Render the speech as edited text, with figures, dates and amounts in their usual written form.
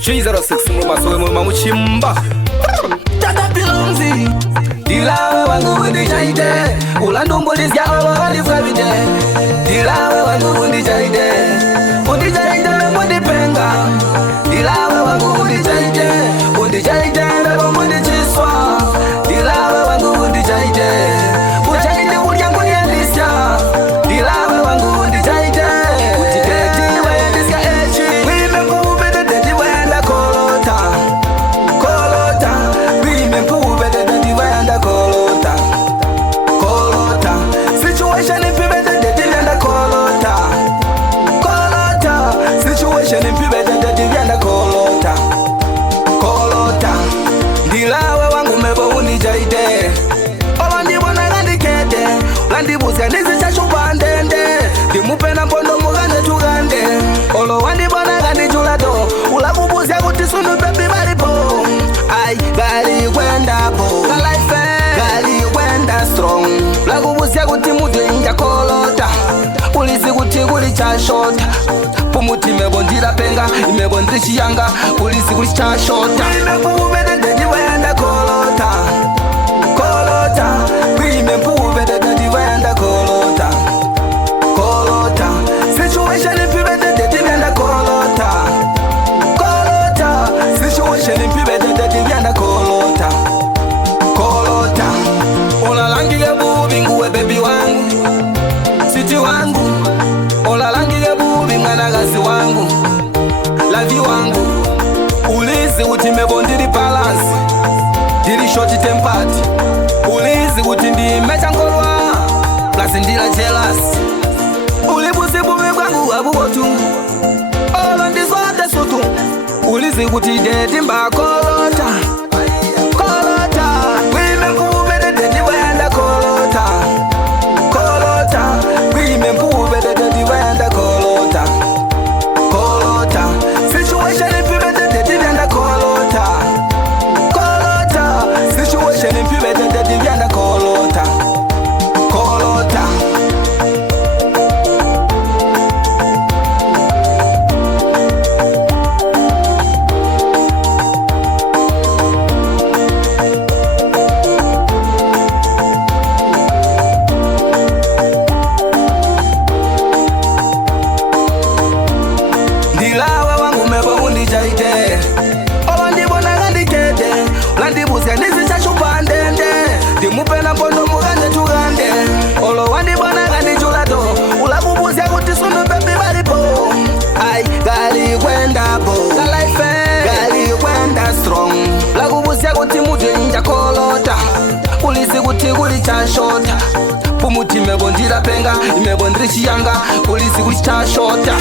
G06 mumasowe muchimba Tata Pilonzi Dilawe wangu ndijaide Ulandumbulizia ololifabide Dilawe wangu ndijaide Undijaide mundipenga Dilawe wangu ndijaide Undijaide lebo mundichiswa Dilawe wangu ndijaide Ujaide ulyangu niandisya Dilawe wangu ndijaide Utideti wendisya echi Wime mpube dedeti wenda kolota Kolota Wime mpube dedeti wenda kolota Kolota Situation mpibe dedeti wenda kolota Kolota Situation mpibe dedeti wenda kolota Kolota Dilawe wangu mebo unijaide Olondibona ngandikete Landibuzya nizishashupa ndende Dimupena mpondo mugande tugande Olo wandibona ngandijulato Ulakubuzya kuti sunu pepi balipo Ay, gali kwenda po Gali kwenda strong Ulakubuzya kuti mudenja kolota Ulisi kuti kulichashota Pumuti mebondira penga Imebondrishiyanga Ulisi kulichashota Imekubede dedi wenda kolota Kolota Wime mpube dedi wenda kolota Kolota Situation mpibede dedi wenda kolota Kolota Situation mpibede dedi wenda kolota Kolota Olalangiye bubi nguwe baby wangu Siti wangu Olalangiye bubi mwanagazi wangu Lavi wangu Ulizi uti mebondiri balance Diri shoti tempati Ulizi uti ndi mechangolwa Plasi ndila jealous Ulibusi bubi kwangu wabubotu Olo ndizwate sutu Ulizi uti dedi mba kolota Kolota Wime mpube dedi wenda kolota Kolota Wime mpube dedi wenda kolota Kolota Situation mpibe dedi wenda kolota Kolota Situation mpibe dedi wenda kolota Kolota Dilawe wangu mebo undijaide Olondibona ngandikete Landibuzya nizishashupa ndende Dimupena mpondo mugande tugande Olo wandibona ngandijulato Ulakubuzya kuti sunu pepi balipo Ay, gali kwenda po Gali kwenda strong Ulakubuzya kuti mudenja kolota Ulisi kuti kulichashota Pumuti mebondira penga Imebondrishiyanga Ulisi kulichashota